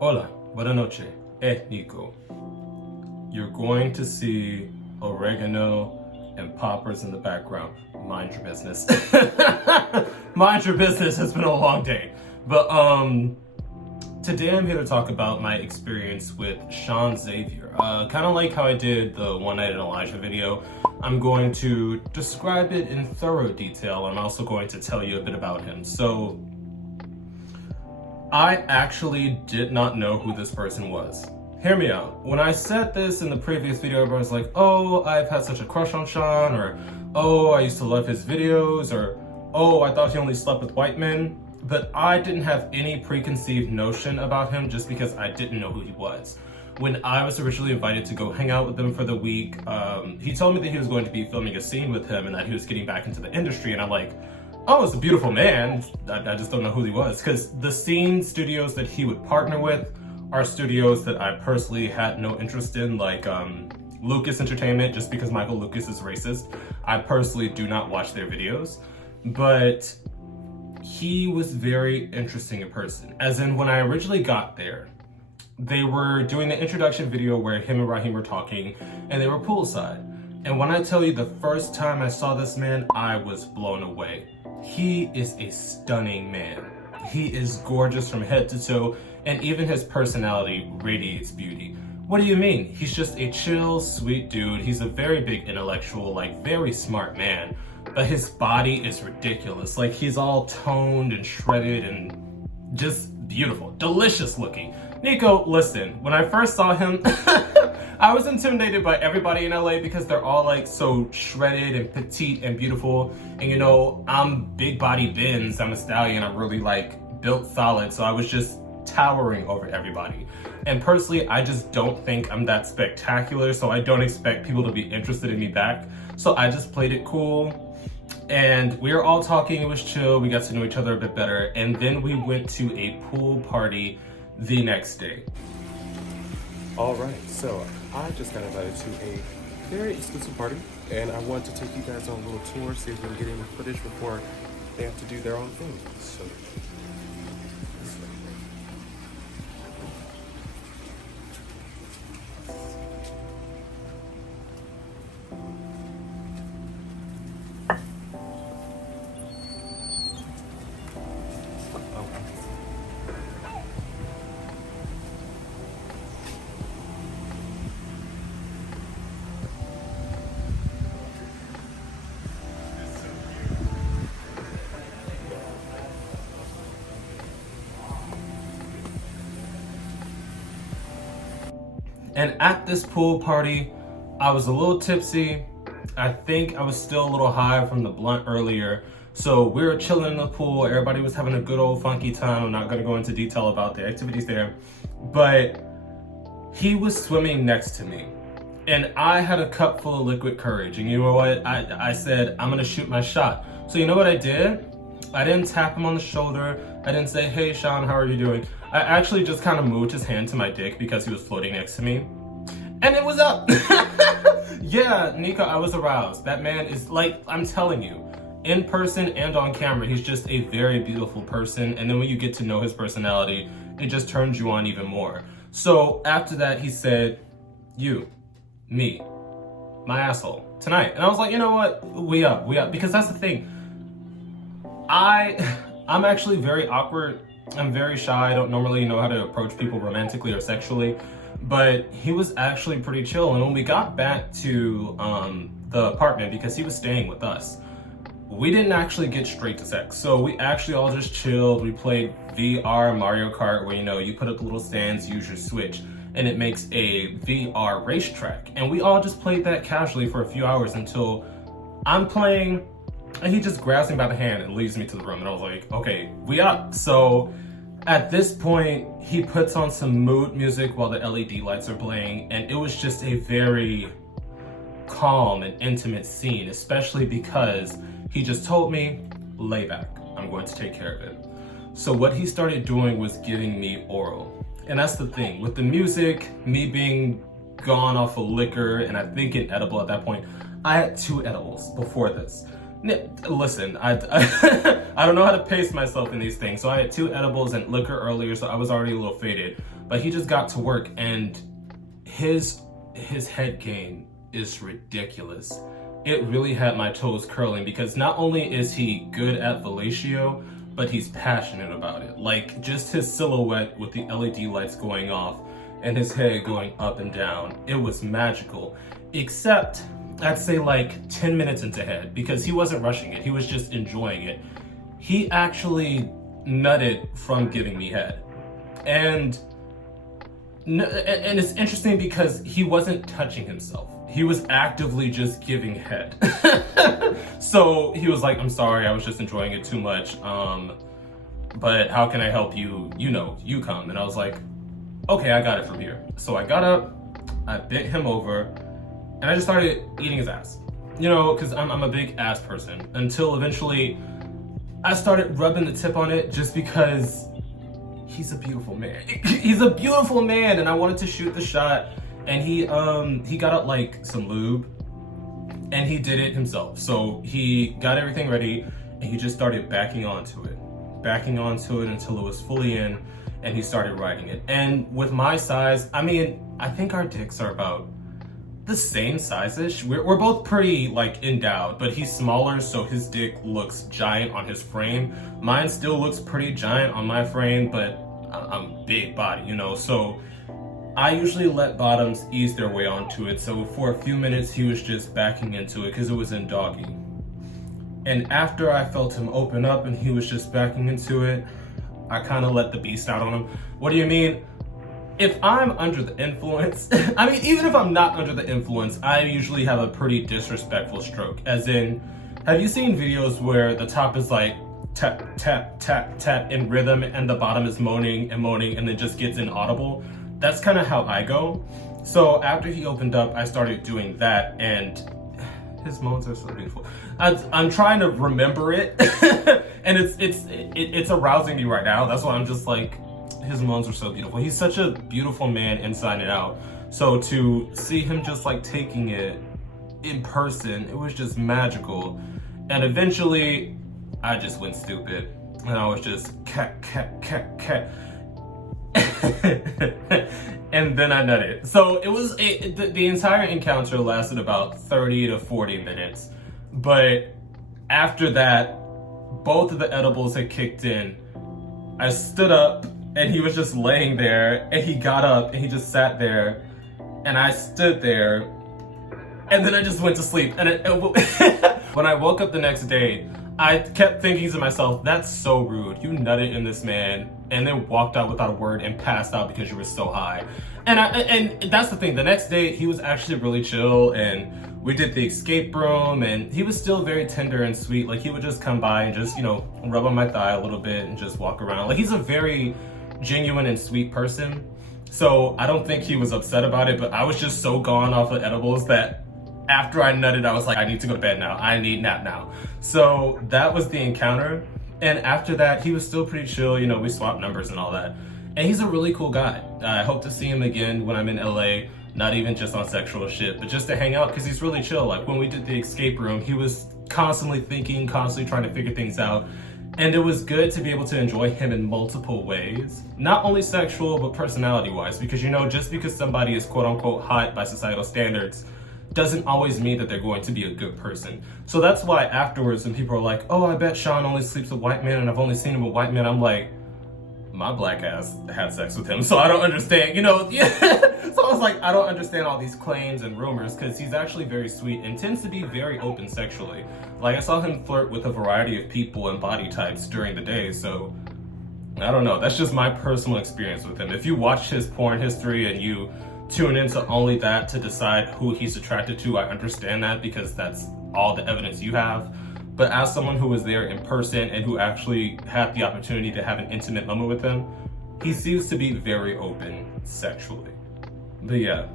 Hola, buena noche. Nico. You're going to see oregano and poppers in the background. Mind your business. Mind your business. It's been a long day. But today I'm here to talk about my experience with Sean Xavier. Kind of like how I did the One Night in Elijah video. I'm going to describe it in thorough detail. I'm also going to tell you a bit about him. So I actually did not know who this person was. Hear me out. When I said this in the previous video, everyone was like, oh, I've had such a crush on Sean, or oh, I used to love his videos, or oh, I thought he only slept with white men. But I didn't have any preconceived notion about him just because I didn't know who he was. When I was originally invited to go hang out with him for the week, he told me that he was going to be filming a scene with him and that he was getting back into the industry, and I'm like, oh, it's a beautiful man. I just don't know who he was. Because the scene studios that he would partner with are studios that I personally had no interest in, like Lucas Entertainment, just because Michael Lucas is racist. I personally do not watch their videos. But he was very interesting in person. As in, when I originally got there, they were doing the introduction video where him and Raheem were talking, and they were poolside. And when I tell you the first time I saw this man, I was blown away. He is a stunning man. He is gorgeous from head to toe, and even his personality radiates beauty. What do you mean? He's just a chill, sweet dude. He's a very big intellectual, like very smart man, but his body is ridiculous. Like, he's all toned and shredded and just beautiful, delicious looking. Nico, listen, when I first saw him, I was intimidated by everybody in LA because they're all like so shredded and petite and beautiful. And you know, I'm big body Benz, I'm a stallion, I'm really like built solid. So I was just towering over everybody. And personally, I just don't think I'm that spectacular. So I don't expect people to be interested in me back. So I just played it cool. And we were all talking, it was chill. We got to know each other a bit better. And then we went to a pool party the next day. All right, so I just got invited to a very exclusive party, and I want to take you guys on a little tour, see if we can get any footage before they have to do their own thing. So, And at this pool party, I was a little tipsy. I think I was still a little high from the blunt earlier. So we were chilling in the pool. Everybody was having a good old funky time. I'm not gonna go into detail about the activities there, but he was swimming next to me. And I had a cup full of liquid courage. And you know what? I said, I'm gonna shoot my shot. So you know what I did? I didn't tap him on the shoulder. I didn't say, hey Sean, how are you doing? I actually just kind of moved his hand to my dick because he was floating next to me. And it was up. Yeah, Nico, I was aroused. That man is, like, I'm telling you, in person and on camera, he's just a very beautiful person. And then when you get to know his personality, it just turns you on even more. So after that, he said, you, me, my asshole, tonight. And I was like, you know what? We up. Because that's the thing. I'm actually very awkward. I'm very shy. I don't normally know how to approach people romantically or sexually, but he was actually pretty chill. And when we got back to the apartment, because he was staying with us, we didn't actually get straight to sex. So we actually all just chilled. We played VR Mario Kart, where, you know, you put up the little stands, use your Switch, and it makes a VR racetrack. And we all just played that casually for a few hours until I'm playing, and he just grabs me by the hand and leads me to the room. And I was like, okay, we up. So at this point, he puts on some mood music while the LED lights are playing. And it was just a very calm and intimate scene, especially because he just told me, lay back, I'm going to take care of it. So what he started doing was giving me oral. And that's the thing, with the music, me being gone off of liquor, and I think an edible at that point, I had 2 edibles before this. Listen, I don't know how to pace myself in these things. So I had 2 edibles and liquor earlier, so I was already a little faded. but he just got to work, and his head game is ridiculous. It really had my toes curling, because not only is he good at fellatio, but he's passionate about it. Like, just his silhouette with the LED lights going off and his head going up and down, it was magical. Except, I'd say like 10 minutes into head, because he wasn't rushing it, he was just enjoying it. He actually nutted from giving me head. And it's interesting because he wasn't touching himself. He was actively just giving head. So he was like, I'm sorry, I was just enjoying it too much. But how can I help you? You know, you come. And I was like, okay, I got it from here. So I got up, I bent him over, and I just started eating his ass. You know, because I'm a big ass person. Until eventually I started rubbing the tip on it, just because he's a beautiful man. He's a beautiful man, and I wanted to shoot the shot. And he got out like some lube, and he did it himself. So he got everything ready, and he just started backing onto it until it was fully in, and he started riding it. And with my size, I mean, I think our dicks are about the same size-ish. We're both pretty like endowed, but he's smaller, so his dick looks giant on his frame. Mine still looks pretty giant on my frame, but I'm big body, you know, so I usually let bottoms ease their way onto it. So for a few minutes, he was just backing into it because it was in doggy. And after I felt him open up and he was just backing into it, I kind of let the beast out on him. What do you mean? If I'm under the influence, I mean, even if I'm not under the influence, I usually have a pretty disrespectful stroke. As in, have you seen videos where the top is like tap, tap, tap, tap in rhythm and the bottom is moaning and moaning and then just gets inaudible? That's kind of how I go. So after he opened up, I started doing that, and his moans are so beautiful. I'm trying to remember it, and it's arousing me right now. That's why I'm just like, his moans are so beautiful. He's such a beautiful man inside and out. So to see him just like taking it in person, it was just magical. And eventually, I just went stupid, and I was just cat, cat, cat, cat. And then I nutted. So it was the entire encounter lasted about 30 to 40 minutes. But after that, both of the edibles had kicked in. I stood up, and he was just laying there, and he got up and he just sat there, and I stood there, and then I just went to sleep. And when I woke up the next day, I kept thinking to myself, that's so rude. You nutted in this man and then walked out without a word and passed out because you were so high. And that's the thing. The next day, he was actually really chill, and we did the escape room, and he was still very tender and sweet. Like, he would just come by and just, you know, rub on my thigh a little bit and just walk around. Like, he's a very genuine and sweet person. So I don't think he was upset about it, but I was just so gone off of edibles that after I nutted, I was like, I need to go to bed now. I need nap now. So that was the encounter. And after that, he was still pretty chill. You know, we swapped numbers and all that. And he's a really cool guy. I hope to see him again when I'm in LA, not even just on sexual shit, but just to hang out, because he's really chill. Like, when we did the escape room, he was constantly thinking, constantly trying to figure things out. And it was good to be able to enjoy him in multiple ways. Not only sexual, but personality-wise. Because, you know, just because somebody is quote-unquote hot by societal standards doesn't always mean that they're going to be a good person. So that's why afterwards, when people are like, oh, I bet Sean only sleeps with white men and I've only seen him with white men, I'm like, my black ass had sex with him, so I don't understand, you know? Yeah. So I was like, I don't understand all these claims and rumors, because he's actually very sweet and tends to be very open sexually. Like, I saw him flirt with a variety of people and body types during the day, so I don't know. That's just my personal experience with him. If you watch his porn history and you tune into only that to decide who he's attracted to, I understand that, because that's all the evidence you have. But as someone who was there in person and who actually had the opportunity to have an intimate moment with him, he seems to be very open sexually. But yeah,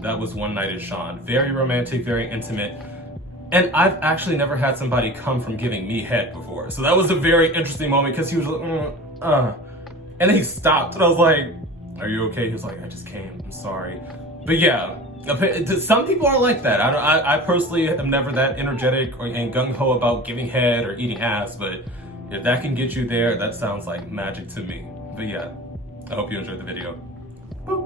that was one night at Sean. Very romantic, very intimate. And I've actually never had somebody come from giving me head before. So that was a very interesting moment, because he was like, and then he stopped, and I was like, are you okay? He was like, I just came, I'm sorry. But yeah, some people are like that. I personally am never that energetic and gung-ho about giving head or eating ass, but if that can get you there, that sounds like magic to me. But yeah, I hope you enjoyed the video. Boop.